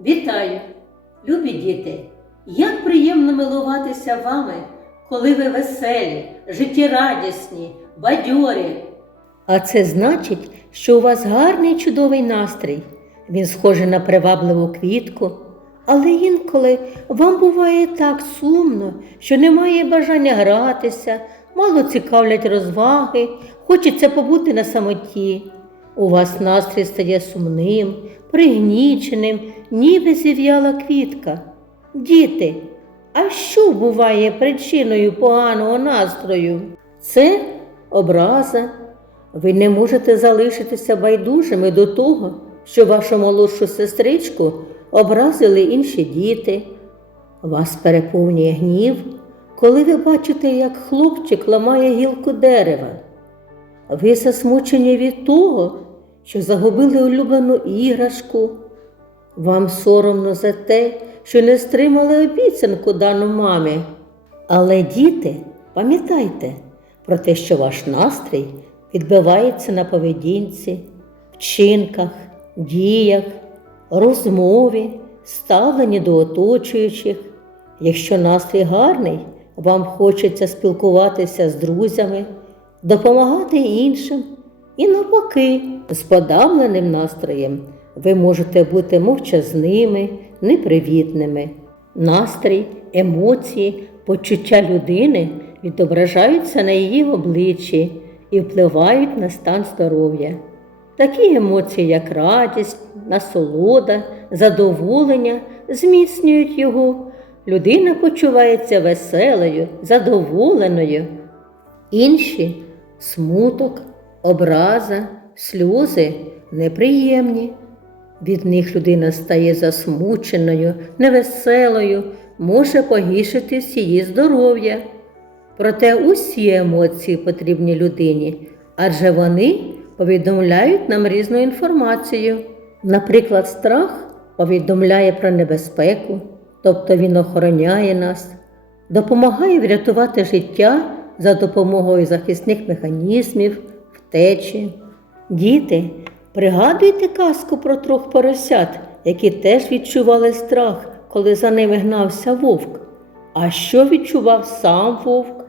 Вітаю, любі діти! Як приємно милуватися вами, коли ви веселі, життєрадісні, бадьорі. А це значить, що у вас гарний чудовий настрій. Він схожий на привабливу квітку, але інколи вам буває так сумно, що немає бажання гратися, мало цікавлять розваги, хочеться побути на самоті. У вас настрій стає сумним, пригніченим, ніби зів'яла квітка. Діти, а що буває причиною поганого настрою? Це образа. Ви не можете залишитися байдужими до того, що вашу молодшу сестричку образили інші діти. Вас переповнює гнів, коли ви бачите, як хлопчик ламає гілку дерева. Ви засмучені від того, що загубили улюблену іграшку. Вам соромно за те, що не стримали обіцянку дану мамі. Але діти, пам'ятайте про те, що ваш настрій відбивається на поведінці, вчинках, діях, розмові, ставленні до оточуючих. Якщо настрій гарний, вам хочеться спілкуватися з друзями, допомагати іншим. І навпаки, з подавленим настроєм ви можете бути мовчазними, непривітними. Настрій, емоції, почуття людини відображаються на її обличчі і впливають на стан здоров'я. Такі емоції, як радість, насолода, задоволення, зміцнюють його. Людина почувається веселою, задоволеною. Інші смуток, образа, сльози неприємні. Від них людина стає засмученою, невеселою, може погіршитись її здоров'я. Проте усі емоції потрібні людині, адже вони повідомляють нам різну інформацію. Наприклад, страх повідомляє про небезпеку, тобто він охороняє нас, допомагає врятувати життя за допомогою захисних механізмів, втечі. Діти, пригадуйте казку про трьох поросят, які теж відчували страх, коли за ними гнався вовк. А що відчував сам вовк?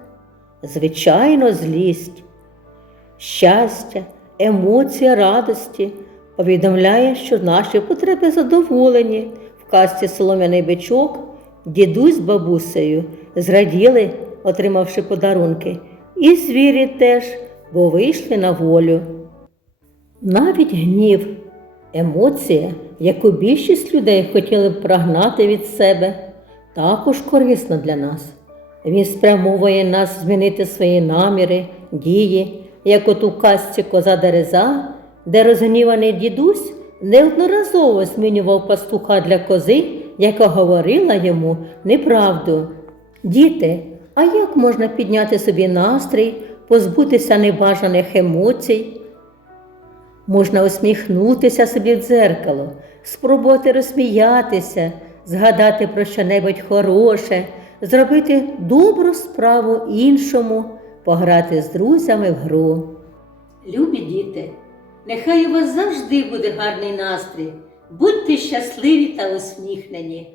Звичайно, злість. Щастя, емоція радості повідомляє, що наші потреби задоволені. В казці Солом'яний бичок дідусь з бабусею зраділи, отримавши подарунки, і звірі теж, бо вийшли на волю. Навіть гнів емоція, яку більшість людей хотіли б прогнати від себе, також корисна для нас. Він спрямовує нас змінити свої наміри, дії, як от у казці коза Дереза, де розгніваний дідусь неодноразово змінював пастуха для кози, яка говорила йому неправду. Діти, а як можна підняти собі настрій, позбутися небажаних емоцій? Можна усміхнутися собі в дзеркало, спробувати розсміятися, згадати про що-небудь хороше, зробити добру справу іншому, пограти з друзями в гру. Любі діти, нехай у вас завжди буде гарний настрій. Будьте щасливі та усміхнені.